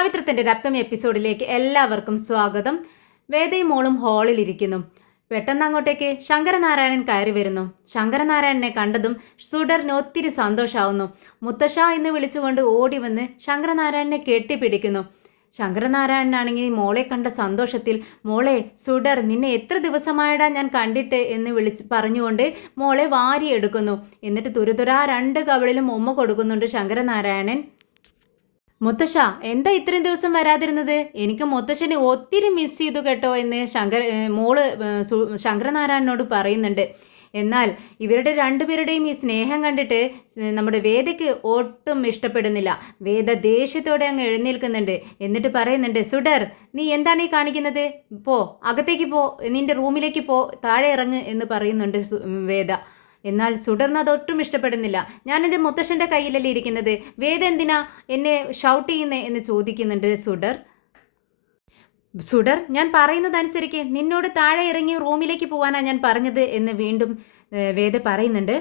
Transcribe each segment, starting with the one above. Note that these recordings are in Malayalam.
സാവിത്രത്തിൻ്റെ ഒരു അപ്കമിങ് എപ്പിസോഡിലേക്ക് എല്ലാവർക്കും സ്വാഗതം. വേദയും മോളും ഹാളിലിരിക്കുന്നു. പെട്ടെന്ന് അങ്ങോട്ടേക്ക് ശങ്കരനാരായണൻ കയറി വരുന്നു. ശങ്കരനാരായണനെ കണ്ടതും സുഡറിന് ഒത്തിരി സന്തോഷമാവുന്നു. മുത്തശ്ശ എന്ന് വിളിച്ചുകൊണ്ട് ഓടി വന്ന് ശങ്കരനാരായണനെ കെട്ടിപ്പിടിക്കുന്നു. ശങ്കരനാരായണനാണെങ്കിൽ മോളെ കണ്ട സന്തോഷത്തിൽ, മോളെ സുഡർ, നിന്നെ എത്ര ദിവസമായിടാ ഞാൻ കണ്ടിട്ട് എന്ന് പറഞ്ഞുകൊണ്ട് മോളെ വാരിയെടുക്കുന്നു. എന്നിട്ട് തുരുതുരാ രണ്ട് കവിളിലും ഉമ്മ കൊടുക്കുന്നുണ്ട് ശങ്കരനാരായണൻ. മുത്തശ്ശ, എന്താ ഇത്രയും ദിവസം വരാതിരുന്നത്? എനിക്ക് മുത്തശ്ശനെ ഒത്തിരി മിസ് ചെയ്തു കേട്ടോ എന്ന് മോള് ശങ്കരനാരായണനോട് പറയുന്നുണ്ട്. എന്നാൽ ഇവരുടെ രണ്ടുപേരുടെയും ഈ സ്നേഹം കണ്ടിട്ട് നമ്മുടെ വേദയ്ക്ക് ഒട്ടും ഇഷ്ടപ്പെടുന്നില്ല. വേദ ദേഷ്യത്തോടെ അങ്ങ് എഴുന്നേൽക്കുന്നുണ്ട്. എന്നിട്ട് പറയുന്നുണ്ട്, സുഡർ, നീ എന്താണ് ഈ കാണിക്കുന്നത്? പോ, അകത്തേക്ക് പോ, നിന്റെ റൂമിലേക്ക് പോ, താഴെ ഇറങ്ങ് എന്ന് പറയുന്നുണ്ട് വേദ. എന്നാൽ സുഡറിന് അതൊട്ടും ഇഷ്ടപ്പെടുന്നില്ല. ഞാനെൻ്റെ മുത്തശ്ശൻ്റെ കയ്യിലല്ലേ ഇരിക്കുന്നത്, വേദ എന്തിനാ എന്നെ ഷൗട്ട് ചെയ്യുന്നേ എന്ന് ചോദിക്കുന്നുണ്ട് സുഡർ. സുഡർ, ഞാൻ പറയുന്നതനുസരിക്ക്, നിന്നോട് താഴെ ഇറങ്ങി റൂമിലേക്ക് പോകാനാണ് ഞാൻ പറഞ്ഞത് എന്ന് വീണ്ടും വേദ പറയുന്നുണ്ട്.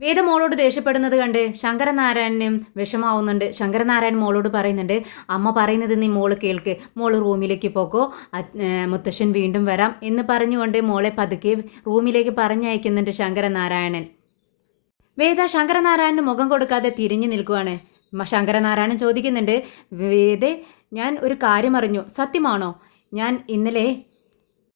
വേദ മോളോട് ദേഷ്യപ്പെടുന്നത് കണ്ട് ശങ്കരനാരായണനും വിഷമാവുന്നുണ്ട്. ശങ്കരനാരായണൻ മോളോട് പറയുന്നുണ്ട്, അമ്മ പറയുന്നത് നീ മോള് കേൾക്ക്, മോള് റൂമിലേക്ക് പോക്കോ, മുത്തശ്ശൻ വീണ്ടും വരാം എന്ന് പറഞ്ഞുകൊണ്ട് മോളെ പതുക്കെ റൂമിലേക്ക് പറഞ്ഞയക്കുന്നുണ്ട് ശങ്കരനാരായണൻ. വേദ ശങ്കരനാരായണന് മുഖം കൊടുക്കാതെ തിരിഞ്ഞു നിൽക്കുവാണ്. ശങ്കരനാരായണൻ ചോദിക്കുന്നുണ്ട്, വേദേ, ഞാൻ ഒരു കാര്യം അറിഞ്ഞു, സത്യമാണോ? ഞാൻ ഇന്നലെ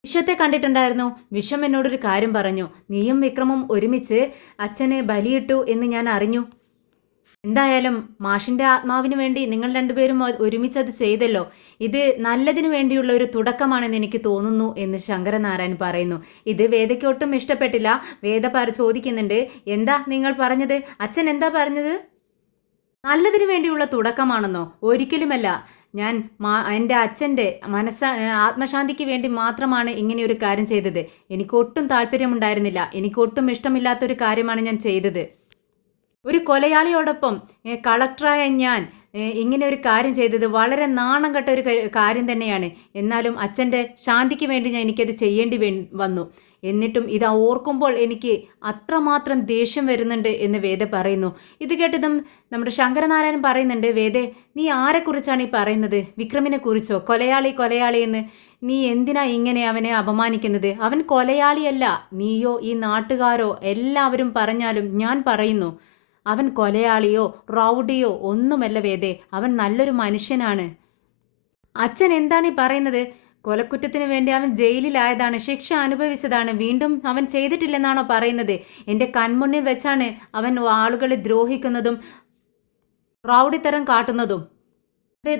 വിശ്വത്തെ കണ്ടിട്ടുണ്ടായിരുന്നു. വിശ്വം എന്നോടൊരു കാര്യം പറഞ്ഞു. നീയും വിക്രമും ഒരുമിച്ച് അച്ഛനെ ബലിയിട്ടു എന്ന് ഞാൻ അറിഞ്ഞു. എന്തായാലും മാഷിൻ്റെ ആത്മാവിന് വേണ്ടി നിങ്ങൾ രണ്ടുപേരും ഒരുമിച്ച് അത് ചെയ്തല്ലോ. ഇത് നല്ലതിനു വേണ്ടിയുള്ള ഒരു തുടക്കമാണെന്ന് എനിക്ക് തോന്നുന്നു എന്ന് ശങ്കരനാരായണൻ പറയുന്നു. ഇത് വേദയ്ക്ക് ഒട്ടും ഇഷ്ടപ്പെട്ടില്ല. വേദ ചോദിക്കുന്നുണ്ട്, എന്താ നിങ്ങൾ പറഞ്ഞത്? അച്ഛൻ എന്താ പറഞ്ഞത്? നല്ലതിനു വേണ്ടിയുള്ള തുടക്കമാണെന്നോ? ഒരിക്കലുമല്ല. ഞാൻ എൻ്റെ അച്ഛൻ്റെ ആത്മശാന്തിക്ക് വേണ്ടി മാത്രമാണ് ഇങ്ങനെയൊരു കാര്യം ചെയ്തത്. എനിക്കൊട്ടും താല്പര്യമുണ്ടായിരുന്നില്ല. എനിക്കൊട്ടും ഇഷ്ടമില്ലാത്തൊരു കാര്യമാണ് ഞാൻ ചെയ്തത്. ഒരു കൊലയാളിയോടൊപ്പം കളക്ടറായ ഞാൻ ഇങ്ങനെ ഒരു കാര്യം ചെയ്തത് വളരെ നാണം കെട്ട ഒരു കാര്യം തന്നെയാണ്. എന്നാലും അച്ഛൻ്റെ ശാന്തിക്ക് വേണ്ടി എനിക്കത് ചെയ്യേണ്ടി വന്നു. എന്നിട്ടും ഇത് ഓർക്കുമ്പോൾ എനിക്ക് അത്രമാത്രം ദേഷ്യം വരുന്നുണ്ട് എന്ന് വേദ പറയുന്നു. ഇത് കേട്ടതും നമ്മുടെ ശങ്കരനാരായണൻ പറയുന്നുണ്ട്, വേദേ, നീ ആരെക്കുറിച്ചാണ് ഈ പറയുന്നത്? വിക്രമിനെ കുറിച്ചോ? കൊലയാളി എന്ന് നീ എന്തിനാ ഇങ്ങനെ അവനെ അപമാനിക്കുന്നത്? അവൻ കൊലയാളിയല്ല. നീയോ ഈ നാട്ടുകാരോ എല്ലാവരും പറഞ്ഞാലും ഞാൻ പറയുന്നു, അവൻ കൊലയാളിയോ റൗഡിയോ ഒന്നുമല്ല വേദേ. അവൻ നല്ലൊരു മനുഷ്യനാണ്. അച്ഛൻ എന്താണ് ഈ പറയുന്നത്? കൊലക്കുറ്റത്തിന് വേണ്ടി അവൻ ജയിലിലായതാണ്, ശിക്ഷ അനുഭവിച്ചതാണ്, വീണ്ടും അവൻ ചെയ്തിട്ടില്ലെന്നാണോ പറയുന്നത്? എൻ്റെ കൺമുന്നിൽ വെച്ചാണ് അവൻ ആളുകളെ ദ്രോഹിക്കുന്നതും റൗഡിത്തരം കാട്ടുന്നതും.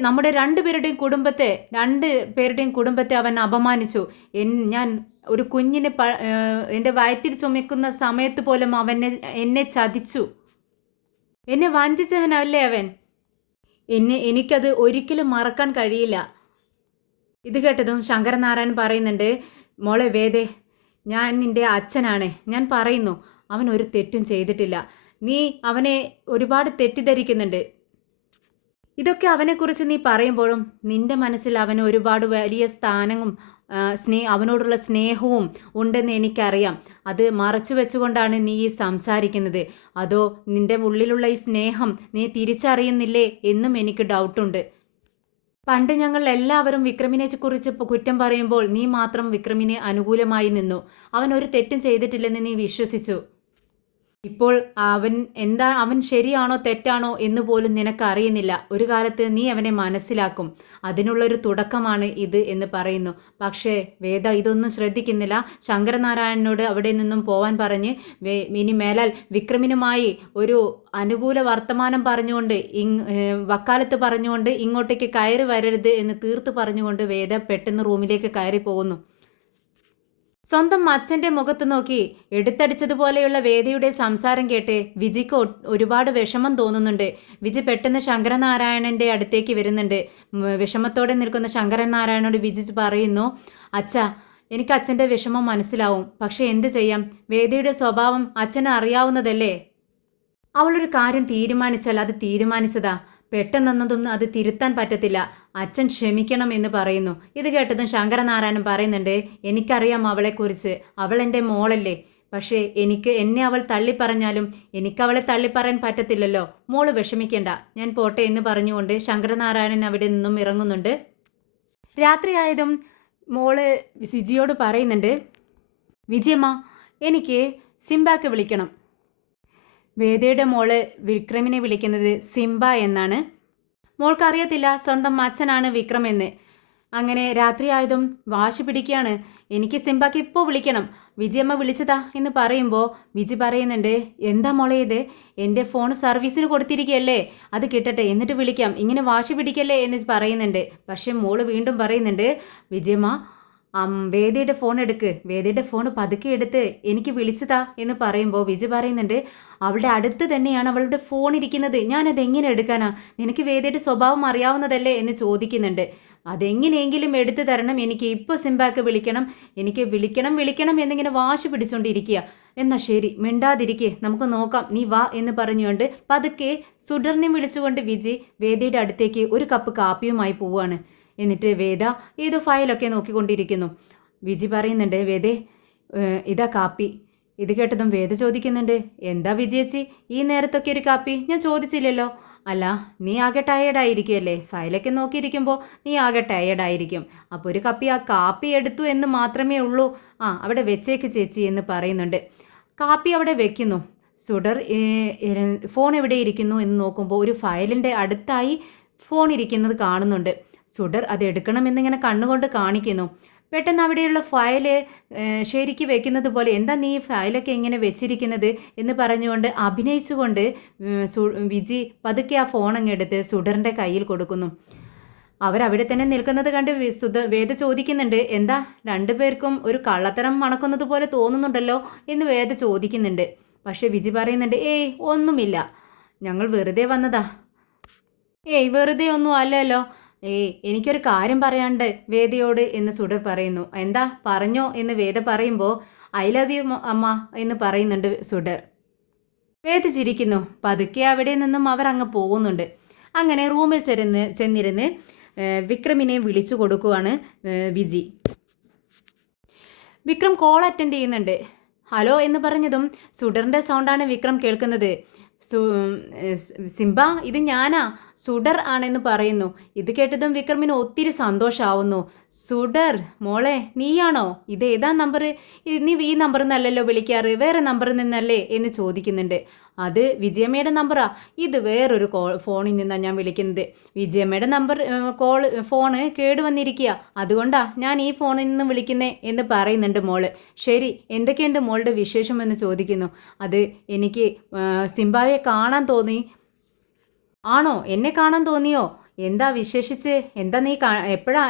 നമ്മുടെ രണ്ടുപേരുടെയും കുടുംബത്തെ അവൻ അപമാനിച്ചു. ഞാൻ ഒരു കുഞ്ഞിനെ എൻ്റെ വയറ്റിൽ ചുമക്കുന്ന സമയത്ത് പോലും എന്നെ ചതിച്ചു. എന്നെ വഞ്ചിച്ചവനല്ലേ അവൻ. എനിക്കത് ഒരിക്കലും മറക്കാൻ കഴിയില്ല. ഇത് കേട്ടതും ശങ്കരനാരായണൻ പറയുന്നുണ്ട്, മോളെ വേദേ, ഞാൻ നിൻ്റെ അച്ഛനാണ്. ഞാൻ പറയുന്നു, അവൻ ഒരു തെറ്റും ചെയ്തിട്ടില്ല. നീ അവനെ ഒരുപാട് തെറ്റിദ്ധരിക്കുന്നുണ്ട്. ഇതൊക്കെ അവനെക്കുറിച്ച് നീ പറയുമ്പോഴും നിൻ്റെ മനസ്സിൽ അവന് ഒരുപാട് വലിയ സ്ഥാനവും അവനോടുള്ള സ്നേഹവും ഉണ്ടെന്ന് എനിക്കറിയാം. അത് മറച്ചു വെച്ചുകൊണ്ടാണ് നീ ഈ സംസാരിക്കുന്നത്. അതോ നിൻ്റെ ഉള്ളിലുള്ള ഈ സ്നേഹം നീ തിരിച്ചറിയുന്നില്ലേ എന്നും എനിക്ക് ഡൗട്ടുണ്ട്. പണ്ട് ഞങ്ങൾ എല്ലാവരും വിക്രമിനെ കുറിച്ച് കുറ്റം പറയുമ്പോൾ നീ മാത്രം വിക്രമിനെ അനുകൂലമായി നിന്നു. അവൻ ഒരു തെറ്റും ചെയ്തിട്ടില്ലെന്ന് നീ വിശ്വസിച്ചു. ഇപ്പോൾ അവൻ ശരിയാണോ തെറ്റാണോ എന്ന് പോലും നിനക്ക് അറിയുന്നില്ല. ഒരു കാലത്ത് നീ അവനെ മനസ്സിലാക്കും. അതിനുള്ളൊരു തുടക്കമാണ് ഇത് എന്ന് പറയുന്നു. പക്ഷേ വേദ ഇതൊന്നും ശ്രദ്ധിക്കുന്നില്ല. ശങ്കരനാരായണനോട് അവിടെ നിന്നും പോവാൻ പറഞ്ഞ് ഇനി മേലാൽ വിക്രമിനുമായി ഒരു അനുകൂല വർത്തമാനം പറഞ്ഞുകൊണ്ട് വക്കാലത്ത് പറഞ്ഞുകൊണ്ട് ഇങ്ങോട്ടേക്ക് കയറി വരരുത് എന്ന് തീർത്ത് പറഞ്ഞുകൊണ്ട് വേദ പെട്ടെന്ന് റൂമിലേക്ക് കയറി പോകുന്നു. സ്വന്തം അച്ഛൻ്റെ മുഖത്ത് നോക്കി എടുത്തടിച്ചതുപോലെയുള്ള വേദയുടെ സംസാരം കേട്ട് വിജിക്ക് ഒരുപാട് വിഷമം തോന്നുന്നുണ്ട്. വിജി പെട്ടെന്ന് ശങ്കരനാരായണൻ്റെ അടുത്തേക്ക് വരുന്നുണ്ട്. വിഷമത്തോടെ നിൽക്കുന്ന ശങ്കരനാരായണനോട് വിജി പറയുന്നു, അച്ഛാ, എനിക്ക് അച്ഛൻ്റെ വിഷമം മനസ്സിലാവും. പക്ഷെ എന്ത് ചെയ്യാം? വേദയുടെ സ്വഭാവം അച്ഛന് അറിയാവുന്നതല്ലേ. അവളൊരു കാര്യം തീരുമാനിച്ചാൽ അത് തീരുമാനിച്ചതാ. പെട്ടെന്നൊന്നും അത് തിരുത്താൻ പറ്റത്തില്ല. അച്ഛൻ ക്ഷമിക്കണം എന്ന് പറയുന്നു. ഇത് കേട്ടതും ശങ്കരനാരായണൻ പറയുന്നുണ്ട്, എനിക്കറിയാം അവളെക്കുറിച്ച്. അവൾ എൻ്റെ മോളല്ലേ. പക്ഷേ എന്നെ അവൾ തള്ളിപ്പറഞ്ഞാലും എനിക്കവളെ തള്ളിപ്പറയാൻ പറ്റത്തില്ലല്ലോ. മോള് വിഷമിക്കേണ്ട, ഞാൻ പോട്ടെ എന്ന് പറഞ്ഞുകൊണ്ട് ശങ്കരനാരായണൻ അവിടെ നിന്നും ഇറങ്ങുന്നുണ്ട്. രാത്രിയായതും മോള് സിജിയോട് പറയുന്നുണ്ട്, വിജയമ്മ എനിക്ക് സിംബാക്ക് വിളിക്കണം. വേദയുടെ മോള് വിക്രമിനെ വിളിക്കുന്നത് സിംബ എന്നാണ്. മോൾക്കറിയത്തില്ല സ്വന്തം അച്ഛനാണ് വിക്രം എന്ന്. അങ്ങനെ രാത്രിയായതും വാശി പിടിക്കുകയാണ്, എനിക്ക് സിംബാക്ക് ഇപ്പോൾ വിളിക്കണം. വിജയമ്മ വിളിച്ചതാ എന്ന് പറയുമ്പോൾ വിജി പറയുന്നുണ്ട്, എന്താ മോളെ ഇത്, എൻ്റെ ഫോൺ സർവീസിന് കൊടുത്തിരിക്കുകയല്ലേ, അത് കിട്ടട്ടെ എന്നിട്ട് വിളിക്കാം, ഇങ്ങനെ വാശി പിടിക്കല്ലേ എന്ന് പറയുന്നുണ്ട്. പക്ഷെ മോള് വീണ്ടും പറയുന്നുണ്ട്, വിജയമ്മ വേദിയുടെ ഫോൺ എടുക്ക്, വേദിയുടെ ഫോൺ പതുക്കെ എടുത്ത് എനിക്ക് വിളിച്ചതാ എന്ന് പറയുമ്പോൾ വിജി പറയുന്നുണ്ട്, അവളുടെ അടുത്ത് തന്നെയാണ് അവളുടെ ഫോൺ ഇരിക്കുന്നത്, ഞാനത് എങ്ങനെ എടുക്കാനാ, നിനക്ക് വേദിയുടെ സ്വഭാവം അറിയാവുന്നതല്ലേ എന്ന് ചോദിക്കുന്നുണ്ട്. അതെങ്ങനെയെങ്കിലും എടുത്തു തരണം, എനിക്ക് ഇപ്പോൾ സിംബാക്ക് വിളിക്കണം, എനിക്ക് വിളിക്കണം എന്നിങ്ങനെ വാശി പിടിച്ചുകൊണ്ടിരിക്കുക. എന്നാൽ ശരി, മിണ്ടാതിരിക്കേ, നമുക്ക് നോക്കാം, നീ വാ എന്ന് പറഞ്ഞുകൊണ്ട് പതുക്കെ സുഡറിനെ വിളിച്ചുകൊണ്ട് വിജി വേദിയുടെ അടുത്തേക്ക് ഒരു കപ്പ് കാപ്പിയുമായി പോവുകയാണ്. എന്നിട്ട് വേദ ഏതോ ഫയലൊക്കെ നോക്കിക്കൊണ്ടിരിക്കുന്നു. വിജി പറയുന്നുണ്ട്, വേദേ ഇതാ കാപ്പി. ഇത് കേട്ടതും വേദ ചോദിക്കുന്നുണ്ട്, എന്താ വിജയേച്ചി ഈ നേരത്തൊക്കെ ഒരു കാപ്പി, ഞാൻ ചോദിച്ചില്ലല്ലോ. അല്ല, നീ ആകെ ടയേർഡായിരിക്കുമല്ലേ, ഫയലൊക്കെ നോക്കിയിരിക്കുമ്പോൾ നീ ആകെ ടയേർഡായിരിക്കും, അപ്പോൾ ഒരു കപ്പി ആ കാപ്പി എടുത്തു എന്ന് മാത്രമേ ഉള്ളൂ. അവിടെ വെച്ചേക്ക് ചേച്ചി എന്ന് പറയുന്നുണ്ട്. കാപ്പി അവിടെ വെക്കുന്നു. സുഡർ ഫോൺ എവിടെ ഇരിക്കുന്നു എന്ന് നോക്കുമ്പോൾ ഒരു ഫയലിൻ്റെ അടുത്തായി ഫോൺ ഇരിക്കുന്നത് കാണുന്നുണ്ട്. സുഡർ അത് എടുക്കണമെന്നിങ്ങനെ കണ്ണുകൊണ്ട് കാണിക്കുന്നു. പെട്ടെന്ന് അവിടെയുള്ള ഫയല് ശരിക്ക് വെക്കുന്നത് പോലെ, എന്താ നീ ഈ ഫയലൊക്കെ എങ്ങനെ വെച്ചിരിക്കുന്നത് എന്ന് പറഞ്ഞുകൊണ്ട് അഭിനയിച്ചുകൊണ്ട് വിജി പതുക്കെ ആ ഫോൺ അങ്ങെടുത്ത് സുഡറിൻ്റെ കയ്യിൽ കൊടുക്കുന്നു. അവരവിടെ തന്നെ നിൽക്കുന്നത് കണ്ട് വേദ ചോദിക്കുന്നുണ്ട്, എന്താ രണ്ടുപേർക്കും ഒരു കള്ളത്തരം മണക്കുന്നത് പോലെ തോന്നുന്നുണ്ടല്ലോ എന്ന് വേദ ചോദിക്കുന്നുണ്ട്. പക്ഷെ വിജി പറയുന്നുണ്ട്, ഏയ് ഒന്നുമില്ല, ഞങ്ങൾ വെറുതെ വന്നതാ. ഏയ് വെറുതെ ഒന്നും അല്ലല്ലോ, എനിക്കൊരു കാര്യം പറയാണ്ട് വേദയോട് എന്ന് സുഡർ പറയുന്നു. എന്താ പറഞ്ഞോ എന്ന് വേദ പറയുമ്പോൾ ഐ ലവ് യു അമ്മ എന്ന് പറയുന്നുണ്ട് സുഡർ. വേദ ചിരിക്കുന്നു. പതുക്കെ അവിടെ നിന്നും അവർ അങ്ങ് പോകുന്നുണ്ട്. അങ്ങനെ റൂമിൽ ചെന്നിരുന്ന് വിക്രമിനെ വിളിച്ചു കൊടുക്കുവാണ് വിജി. വിക്രം കോൾ അറ്റൻഡ് ചെയ്യുന്നുണ്ട്. ഹലോ എന്ന് പറഞ്ഞതും സുഡറിൻ്റെ സൗണ്ടാണ് വിക്രം കേൾക്കുന്നത്. സിംബ ഇത് ഞാനാ, സുഡർ ആണെന്ന് പറയുന്നു. ഇത് കേട്ടതും വിക്രമിന് ഒത്തിരി സന്തോഷമാവുന്നു. സുഡർ മോളെ നീയാണോ, ഇത് ഏതാ നമ്പർ, നീ ഈ നമ്പറിൽ നിന്നല്ലല്ലോ വിളിക്കാറ്, വേറെ നമ്പറിൽ നിന്നല്ലേ എന്ന് ചോദിക്കുന്നുണ്ട്. അത് വിജയമ്മയുടെ നമ്പറാ, ഇത് വേറൊരു ഫോണിൽ നിന്നാണ് ഞാൻ വിളിക്കുന്നത്, വിജയമ്മയുടെ ഫോണ് കേടുവന്നിരിക്കുക, അതുകൊണ്ടാ ഞാൻ ഈ ഫോണിൽ നിന്ന് വിളിക്കുന്നേ എന്ന് പറയുന്നുണ്ട് മോള്. ശരി, എന്തൊക്കെയുണ്ട് മോളുടെ വിശേഷം എന്ന് ചോദിക്കുന്നു. അത് എനിക്ക് സിംബായെ കാണാൻ തോന്നി. ആണോ, എന്നെ കാണാൻ തോന്നിയോ, എന്താ വിശേഷിച്ച്, എന്താ നീ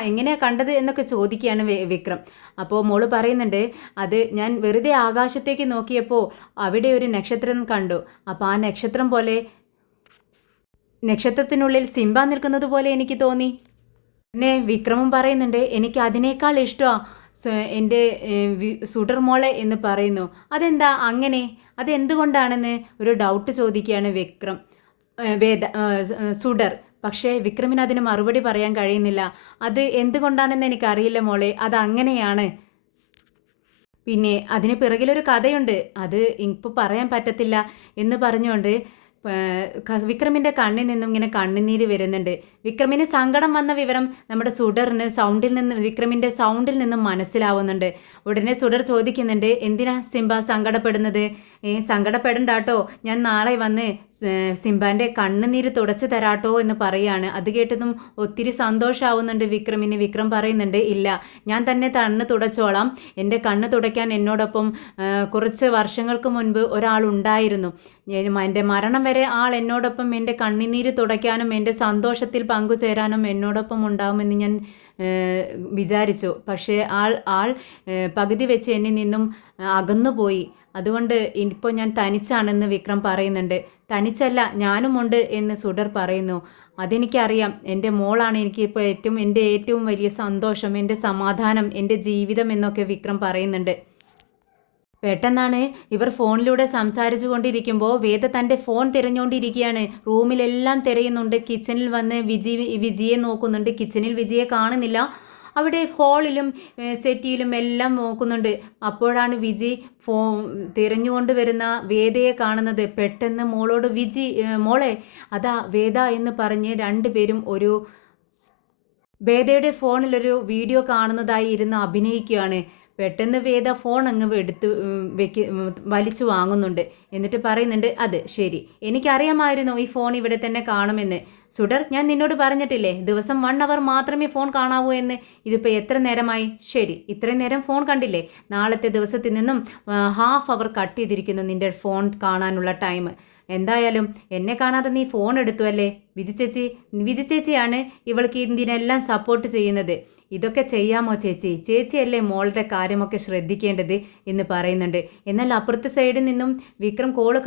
എങ്ങനെയാ കണ്ടത് എന്നൊക്കെ ചോദിക്കുകയാണ് വിക്രം. അപ്പോൾ മോള് പറയുന്നുണ്ട്, അത് ഞാൻ വെറുതെ ആകാശത്തേക്ക് നോക്കിയപ്പോൾ അവിടെ ഒരു നക്ഷത്രം കണ്ടു, അപ്പോൾ ആ നക്ഷത്രം പോലെ നക്ഷത്രത്തിനുള്ളിൽ സിംബ നിൽക്കുന്നത് പോലെ എനിക്ക് തോന്നി. പിന്നെ വിക്രമും പറയുന്നുണ്ട്, എനിക്ക് അതിനേക്കാൾ ഇഷ്ടമാണ് എൻ്റെ സുഡർ മോളെ എന്ന് പറയുന്നു. അതെന്താ അങ്ങനെ, അതെന്തുകൊണ്ടാണെന്ന് ഒരു ഡൗട്ട് ചോദിക്കുകയാണ് സുഡർ. പക്ഷേ വിക്രമിന് അതിന് മറുപടി പറയാൻ കഴിയുന്നില്ല. അത് എന്തുകൊണ്ടാണെന്ന് എനിക്കറിയില്ല മോളെ, അത് അങ്ങനെയാണ്. പിന്നെ അതിന് പിറകിലൊരു കഥയുണ്ട്, അത് ഇപ്പോൾ പറയാൻ പറ്റത്തില്ല എന്ന് പറഞ്ഞുകൊണ്ട് വിക്രമിൻ്റെ കണ്ണിൽ നിന്നും ഇങ്ങനെ കണ്ണുനീര് വരുന്നുണ്ട്. വിക്രമിന് സങ്കടം വന്ന വിവരം നമ്മുടെ സുഡറിന് വിക്രമിൻ്റെ സൗണ്ടിൽ നിന്നും മനസ്സിലാവുന്നുണ്ട്. ഉടനെ സുഡർ ചോദിക്കുന്നുണ്ട്, എന്തിനാ സിംബ സങ്കടപ്പെടുന്നത്, സങ്കടപ്പെടണ്ട കേട്ടോ, ഞാൻ നാളെ വന്ന് സിംബാൻ്റെ കണ്ണുനീര് തുടച്ചു തരാട്ടോ എന്ന് പറയാണ്. അത് കേട്ടതും ഒത്തിരി സന്തോഷമാവുന്നുണ്ട് വിക്രമിന്. വിക്രം പറയുന്നുണ്ട്, ഇല്ല, ഞാൻ തന്നെ കണ്ണ് തുടച്ചോളാം, എൻ്റെ കണ്ണ് തുടയ്ക്കാൻ എന്നോടൊപ്പം കുറച്ച് വർഷങ്ങൾക്ക് മുൻപ് ഒരാളുണ്ടായിരുന്നു, എൻ്റെ മരണം വരെ ആൾ എന്നോടൊപ്പം എൻ്റെ കണ്ണുനീര് തുടയ്ക്കാനും എൻ്റെ സന്തോഷത്തിൽ പങ്കുചേരാനും എന്നോടൊപ്പം ഉണ്ടാവുമെന്ന് ഞാൻ വിചാരിച്ചു. പക്ഷേ ആൾ പകുതി വെച്ച് എന്നിൽ നിന്നും അകന്നുപോയി, അതുകൊണ്ട് ഇപ്പോൾ ഞാൻ തനിച്ചാണെന്ന് വിക്രം പറയുന്നുണ്ട്. തനിച്ചല്ല, ഞാനുമുണ്ട് എന്ന് സുഡർ പറയുന്നു. അതെനിക്കറിയാം, എൻ്റെ മോളാണ് എനിക്കിപ്പോൾ എൻ്റെ ഏറ്റവും വലിയ സന്തോഷം, എൻ്റെ സമാധാനം, എൻ്റെ ജീവിതം എന്നൊക്കെ വിക്രം പറയുന്നുണ്ട്. പെട്ടെന്നാണ് ഇവർ ഫോണിലൂടെ സംസാരിച്ചു കൊണ്ടിരിക്കുമ്പോൾ വേദ തൻ്റെ ഫോൺ തിരഞ്ഞുകൊണ്ടിരിക്കുകയാണ്. റൂമിലെല്ലാം തിരയുന്നുണ്ട്. കിച്ചണിൽ വന്ന് വിജിയെ നോക്കുന്നുണ്ട്. കിച്ചണിൽ വിജിയെ കാണുന്നില്ല. അവിടെ ഹാളിലും സെറ്റിയിലും എല്ലാം നോക്കുന്നുണ്ട്. അപ്പോഴാണ് വിജി തിരഞ്ഞുകൊണ്ട് വരുന്ന വേദയെ കാണുന്നത്. പെട്ടെന്ന് മോളോട് വിജി മോളെ അതാ വേദ എന്ന് പറഞ്ഞ് രണ്ടുപേരും വേദയുടെ ഫോണിലൊരു വീഡിയോ കാണുന്നതായി ഇരുന്ന് അഭിനയിക്കുകയാണ്. പെട്ടെന്ന് വേദ ഫോൺ അങ്ങ് എടുത്ത് വലിച്ചു വാങ്ങുന്നുണ്ട്. എന്നിട്ട് പറയുന്നുണ്ട്, അത് ശരി, എനിക്കറിയാമായിരുന്നു ഈ ഫോൺ ഇവിടെ തന്നെ കാണുമെന്ന്. സുഡർ, ഞാൻ നിന്നോട് പറഞ്ഞിട്ടില്ലേ ദിവസം 1 അവർ മാത്രമേ ഫോൺ കാണാവൂ എന്ന്. ഇതിപ്പോൾ എത്ര നേരമായി? ശരി, ഇത്രയും നേരം ഫോൺ കണ്ടില്ലേ? നാളത്തെ ദിവസത്തിൽ നിന്നും ½ അവർ കട്ട് ചെയ്തിരിക്കുന്നു നിന്റെ ഫോൺ കാണാനുള്ള ടൈം. എന്തായാലും എന്നെ കാണാതെ നീ ഫോൺ എടുത്തു അല്ലേ? വിജി ചേച്ചിയാണ് ഇവൾക്ക് ഇതിനെല്ലാം സപ്പോർട്ട് ചെയ്യുന്നത്. ഇതൊക്കെ ചെയ്യാമോ ചേച്ചി? ചേച്ചിയല്ലേ മോളുടെ കാര്യമൊക്കെ ശ്രദ്ധിക്കേണ്ടത് എന്ന് പറയുന്നുണ്ട്. എന്നാൽ അപ്പുറത്തെ സൈഡിൽ നിന്നും വിക്രം കോള്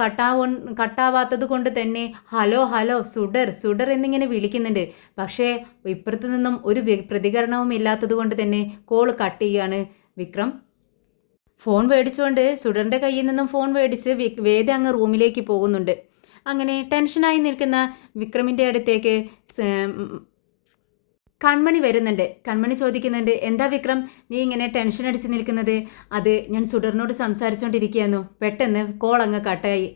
കട്ടാവാത്തത് കൊണ്ട് തന്നെ ഹലോ ഹലോ സുഡർ എന്നിങ്ങനെ വിളിക്കുന്നുണ്ട്. പക്ഷേ ഇപ്പുറത്ത് നിന്നും ഒരു പ്രതികരണവും ഇല്ലാത്തത് കൊണ്ട് തന്നെ കോള് കട്ട് ചെയ്യാണ് വിക്രം. ഫോൺ മേടിച്ചുകൊണ്ട് സുഡറിൻ്റെ കയ്യിൽ നിന്നും ഫോൺ മേടിച്ച് വേദ അങ്ങ് റൂമിലേക്ക് പോകുന്നുണ്ട്. അങ്ങനെ ടെൻഷനായി നിൽക്കുന്ന വിക്രമിൻ്റെ അടുത്തേക്ക് കൺമണി വരുന്നുണ്ട്. കൺമണി ചോദിക്കുന്നുണ്ട്, എന്താ വിക്രം നീ ഇങ്ങനെ ടെൻഷൻ അടിച്ച് നിൽക്കുന്നത്? അത് ഞാൻ സുഡറിനോട് സംസാരിച്ചുകൊണ്ടിരിക്കുകയായിരുന്നു, പെട്ടെന്ന് കോൾ അങ്ങ് കട്ടായി.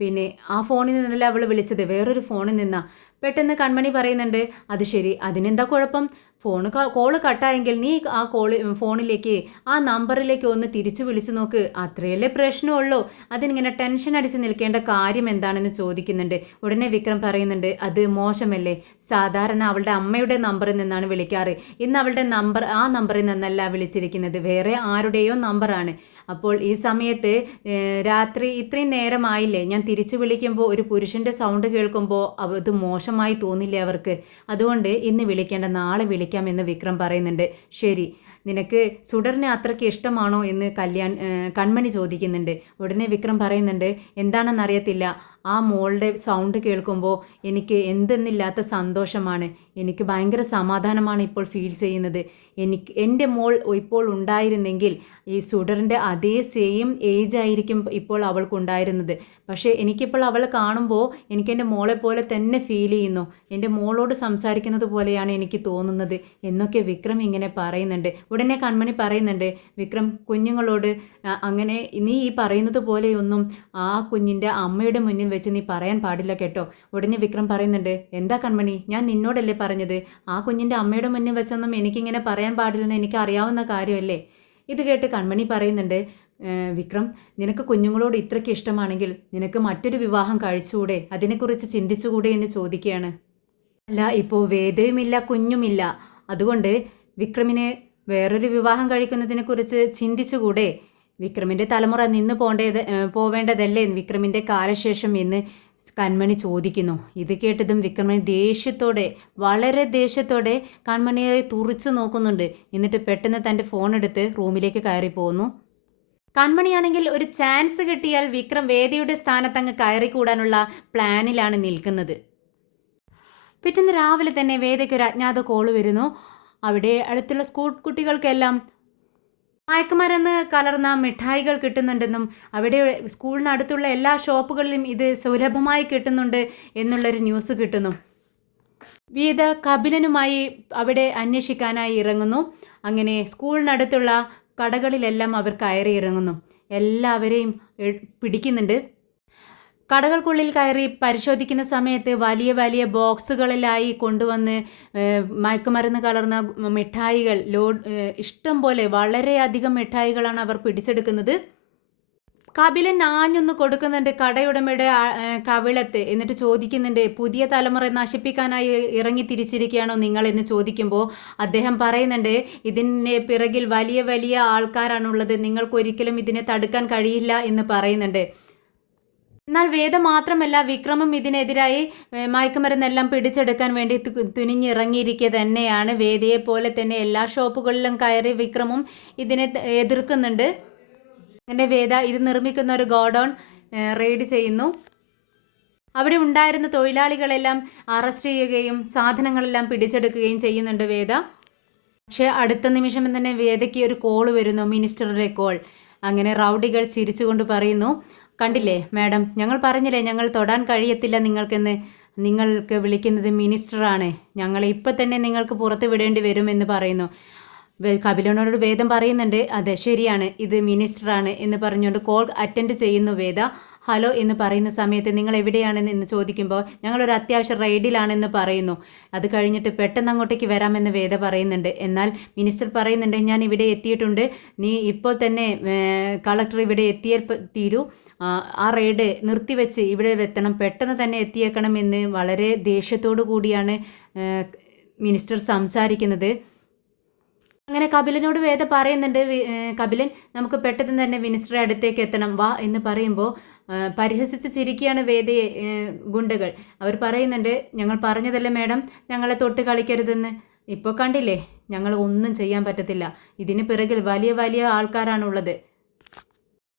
പിന്നെ ആ ഫോണിൽ നിന്നല്ല അവൾ വിളിച്ചത്, വേറൊരു ഫോണിൽ നിന്നാ. പെട്ടെന്ന് കൺമണി പറയുന്നുണ്ട്, അത് ശരി, അതിനെന്താ കുഴപ്പം? കോള് കട്ടായെങ്കിൽ നീ ആ ഫോണിലേക്ക് ആ നമ്പറിലേക്ക് ഒന്ന് തിരിച്ചു വിളിച്ചു നോക്ക്, അത്രയല്ലേ പ്രശ്നമുള്ളൂ. അതിനിങ്ങനെ ടെൻഷൻ അടിച്ച് നിൽക്കേണ്ട കാര്യം എന്താണെന്ന് ചോദിക്കുന്നുണ്ട്. ഉടനെ വിക്രം പറയുന്നുണ്ട്, അത് മോശമല്ലേ, സാധാരണ അവളുടെ അമ്മയുടെ നമ്പറിൽ നിന്നാണ് വിളിക്കാറ്. ഇന്ന് അവളുടെ ആ നമ്പറിൽ നിന്നല്ല വിളിച്ചിരിക്കുന്നത്, വേറെ ആരുടെയോ നമ്പറാണ്. അപ്പോൾ ഈ സമയത്ത് രാത്രി ഇത്രയും നേരമായില്ലേ, ഞാൻ തിരിച്ചു വിളിക്കുമ്പോൾ ഒരു പുരുഷൻ്റെ സൗണ്ട് കേൾക്കുമ്പോൾ അത് മോശമായി തോന്നില്ലേ അവർക്ക്? അതുകൊണ്ട് ഇന്ന് വിളിക്കേണ്ട, നാളെ വിളിക്കാമെന്ന് വിക്രം പറയുന്നുണ്ട്. ശരി, നിനക്ക് സുഡറിനെ അത്രയ്ക്ക് ഇഷ്ടമാണോ എന്ന് കൺമണി ചോദിക്കുന്നുണ്ട്. ഉടനെ വിക്രം പറയുന്നുണ്ട്, എന്താണെന്നറിയത്തില്ല, ആ മോളുടെ സൗണ്ട് കേൾക്കുമ്പോൾ എനിക്ക് എന്തെന്നില്ലാത്ത സന്തോഷമാണ്, എനിക്ക് ഭയങ്കര സമാധാനമാണ് ഇപ്പോൾ ഫീൽ ചെയ്യുന്നത്. എൻ്റെ മോൾ ഇപ്പോൾ ഉണ്ടായിരുന്നെങ്കിൽ ഈ സുഡറിൻ്റെ അതേ സെയിം ഏജ് ആയിരിക്കും ഇപ്പോൾ അവൾക്കുണ്ടായിരുന്നത്. പക്ഷേ എനിക്കിപ്പോൾ അവളെ കാണുമ്പോൾ എനിക്കെൻ്റെ മോളെ പോലെ തന്നെ ഫീൽ ചെയ്യുന്നു, എൻ്റെ മോളോട് സംസാരിക്കുന്നത് പോലെയാണ് എനിക്ക് തോന്നുന്നത് എന്നൊക്കെ വിക്രം ഇങ്ങനെ പറയുന്നുണ്ട്. ഉടനെ കൺമണി പറയുന്നുണ്ട്, വിക്രം കുഞ്ഞുങ്ങളോട് അങ്ങനെ നീ ഈ പറയുന്നത് പോലെയൊന്നും ആ കുഞ്ഞിൻ്റെ അമ്മയുടെ മുന്നിൽ വെച്ച് നീ പറയാൻ പാടില്ല കേട്ടോ. ഉടനെ വിക്രം പറയുന്നുണ്ട്, എന്താ കൺമണി, ഞാൻ നിന്നോടല്ലേ പറഞ്ഞത്, ആ കുഞ്ഞിൻ്റെ അമ്മയുടെ മുന്നിൽ വെച്ചൊന്നും എനിക്കിങ്ങനെ പറയാൻ പാടില്ലെന്ന് എനിക്ക് അറിയാവുന്ന കാര്യമല്ലേ. ഇത് കേട്ട് കൺമണി പറയുന്നുണ്ട്, വിക്രം, നിനക്ക് കുഞ്ഞുങ്ങളോട് ഇത്രയ്ക്ക് ഇഷ്ടമാണെങ്കിൽ നിനക്ക് മറ്റൊരു വിവാഹം കഴിച്ചുകൂടെ, അതിനെക്കുറിച്ച് ചിന്തിച്ചുകൂടെ എന്ന് ചോദിക്കുകയാണ്. അല്ല, ഇപ്പോൾ വേദയുമില്ല കുഞ്ഞുമില്ല, അതുകൊണ്ട് വിക്രമിന് വേറൊരു വിവാഹം കഴിക്കുന്നതിനെക്കുറിച്ച് ചിന്തിച്ചുകൂടെ? വിക്രമിൻ്റെ തലമുറ നിന്ന് പോവേണ്ടതല്ലേ വിക്രമിൻ്റെ കാലശേഷം എന്ന് കൺമണി ചോദിക്കുന്നു. ഇത് കേട്ടതും വിക്രമൻ വളരെ ദേഷ്യത്തോടെ കൺമണിയെ തുറിച്ച് നോക്കുന്നുണ്ട്. എന്നിട്ട് പെട്ടെന്ന് തൻ്റെ ഫോൺ എടുത്ത് റൂമിലേക്ക് കയറി പോകുന്നു. കൺമണിയാണെങ്കിൽ ഒരു ചാൻസ് കിട്ടിയാൽ വിക്രം വേദിയുടെ സ്ഥാനത്തങ്ങ് കയറിക്കൂടാനുള്ള പ്ലാനിലാണ് നിൽക്കുന്നത്. പിറ്റേന്ന് രാവിലെ തന്നെ വേദയ്ക്ക് ഒരു അജ്ഞാത കോള് വരുന്നു. അവിടെ അടുത്തുള്ള സ്കൂൾ കുട്ടികൾക്കെല്ലാം മയക്കുമരുന്ന് കലർന്ന മിഠായികൾ കിട്ടുന്നുണ്ടെന്നും അവിടെ സ്കൂളിനടുത്തുള്ള എല്ലാ ഷോപ്പുകളിലും ഇത് സുലഭമായി കിട്ടുന്നുണ്ട് എന്നുള്ളൊരു ന്യൂസ് കിട്ടുന്നു. വേദ കപിലനുമായി അവിടെ അന്വേഷിക്കാനായി ഇറങ്ങുന്നു. അങ്ങനെ സ്കൂളിനടുത്തുള്ള കടകളിലെല്ലാം അവർ കയറി ഇറങ്ങുന്നു. എല്ലാവരെയും പിടിക്കുന്നുണ്ട്. കടകൾക്കുള്ളിൽ കയറി പരിശോധിക്കുന്ന സമയത്ത് വലിയ വലിയ ബോക്സുകളിലായി കൊണ്ടുവന്ന് മയക്കുമരുന്ന് കലർന്ന മിഠായികൾ ഇഷ്ടം പോലെ വളരെയധികം മിഠായികളാണ് അവർ പിടിച്ചെടുക്കുന്നത്. കപിലൻ ആഞ്ഞൊന്ന് കൊടുക്കുന്നുണ്ട് കടയുടമയുടെ കവിളത്ത്. എന്നിട്ട് ചോദിക്കുന്നുണ്ട്, പുതിയ തലമുറ നശിപ്പിക്കാനായി ഇറങ്ങി തിരിച്ചിരിക്കുകയാണോ നിങ്ങൾ എന്ന് ചോദിക്കുമ്പോൾ അദ്ദേഹം പറയുന്നുണ്ട്, ഇതിന് പിറകിൽ വലിയ വലിയ ആൾക്കാരാണുള്ളത്, നിങ്ങൾക്കൊരിക്കലും ഇതിനെ തടുക്കാൻ കഴിയില്ല എന്ന് പറയുന്നുണ്ട്. എന്നാൽ വേദ മാത്രമല്ല വിക്രമും ഇതിനെതിരായി മയക്കുമരുന്നെല്ലാം പിടിച്ചെടുക്കാൻ വേണ്ടി തുനിഞ്ഞിറങ്ങിയിരിക്കുക തന്നെയാണ്. വേദയെ പോലെ തന്നെ എല്ലാ ഷോപ്പുകളിലും കയറി വിക്രമും ഇതിനെ എതിർക്കുന്നുണ്ട്. അങ്ങനെ വേദ ഇത് നിർമ്മിക്കുന്ന ഒരു ഗോഡൗൺ റെയ്ഡ് ചെയ്യുന്നു. അവിടെ ഉണ്ടായിരുന്ന തൊഴിലാളികളെല്ലാം അറസ്റ്റ് ചെയ്യുകയും സാധനങ്ങളെല്ലാം പിടിച്ചെടുക്കുകയും ചെയ്യുന്നുണ്ട് വേദ. പക്ഷേ അടുത്ത നിമിഷം തന്നെ വേദയ്ക്ക് ഒരു കോള് വരുന്നു, മിനിസ്റ്ററുടെ കോൾ. അങ്ങനെ റൗഡികൾ ചിരിച്ചുകൊണ്ട് പറയുന്നു, കണ്ടില്ലേ മാഡം, ഞങ്ങൾ പറഞ്ഞില്ലേ ഞങ്ങൾ തൊടാൻ കഴിയത്തില്ല നിങ്ങൾക്കെന്ന്, നിങ്ങൾക്ക് വിളിക്കുന്നത് മിനിസ്റ്ററാണ്, ഞങ്ങളെ ഇപ്പം തന്നെ നിങ്ങൾക്ക് പുറത്ത് വിടേണ്ടി വരുമെന്ന് പറയുന്നു. കപിലനോട് വേദം പറയുന്നുണ്ട്, അതെ ശരിയാണ്, ഇത് മിനിസ്റ്ററാണ് എന്ന് പറഞ്ഞുകൊണ്ട് കോൾ അറ്റൻഡ് ചെയ്യുന്നു വേദ. ഹലോ എന്ന് പറയുന്ന സമയത്ത് നിങ്ങൾ എവിടെയാണെന്ന് എന്ന് ചോദിക്കുമ്പോൾ ഞങ്ങളൊരു അത്യാവശ്യ റൈഡിലാണെന്ന് പറയുന്നു. അത് കഴിഞ്ഞിട്ട് പെട്ടെന്ന് അങ്ങോട്ടേക്ക് വരാമെന്ന് വേദ പറയുന്നുണ്ട്. എന്നാൽ മിനിസ്റ്റർ പറയുന്നുണ്ട്, ഞാൻ ഇവിടെ എത്തിയിട്ടുണ്ട്, നീ ഇപ്പോൾ തന്നെ കളക്ടർ ഇവിടെ എത്തിയേ തീരൂ, ആ റെയ്ഡ് നിർത്തിവെച്ച് ഇവിടെ എത്തണം, പെട്ടെന്ന് തന്നെ എത്തിയേക്കണം എന്ന് വളരെ ദേഷ്യത്തോടു കൂടിയാണ് മിനിസ്റ്റർ സംസാരിക്കുന്നത്. അങ്ങനെ കപിലനോട് വേദ പറയുന്നുണ്ട്, കപിലൻ നമുക്ക് പെട്ടെന്ന് തന്നെ മിനിസ്റ്ററുടെ അടുത്തേക്ക് എത്തണം വാ എന്ന് പറയുമ്പോൾ പരിഹസിച്ച് ചിരിക്കുകയാണ് വേദയെ ഗുണ്ടകൾ. അവർ പറയുന്നുണ്ട്, ഞങ്ങൾ പറഞ്ഞതല്ലേ മാഡം ഞങ്ങളെ തൊട്ട് കളിക്കരുതെന്ന്, ഇപ്പോൾ കണ്ടില്ലേ ഞങ്ങൾ ഒന്നും ചെയ്യാൻ പറ്റത്തില്ല, ഇതിന് പിറകിൽ വലിയ വലിയ ആൾക്കാരാണുള്ളത്,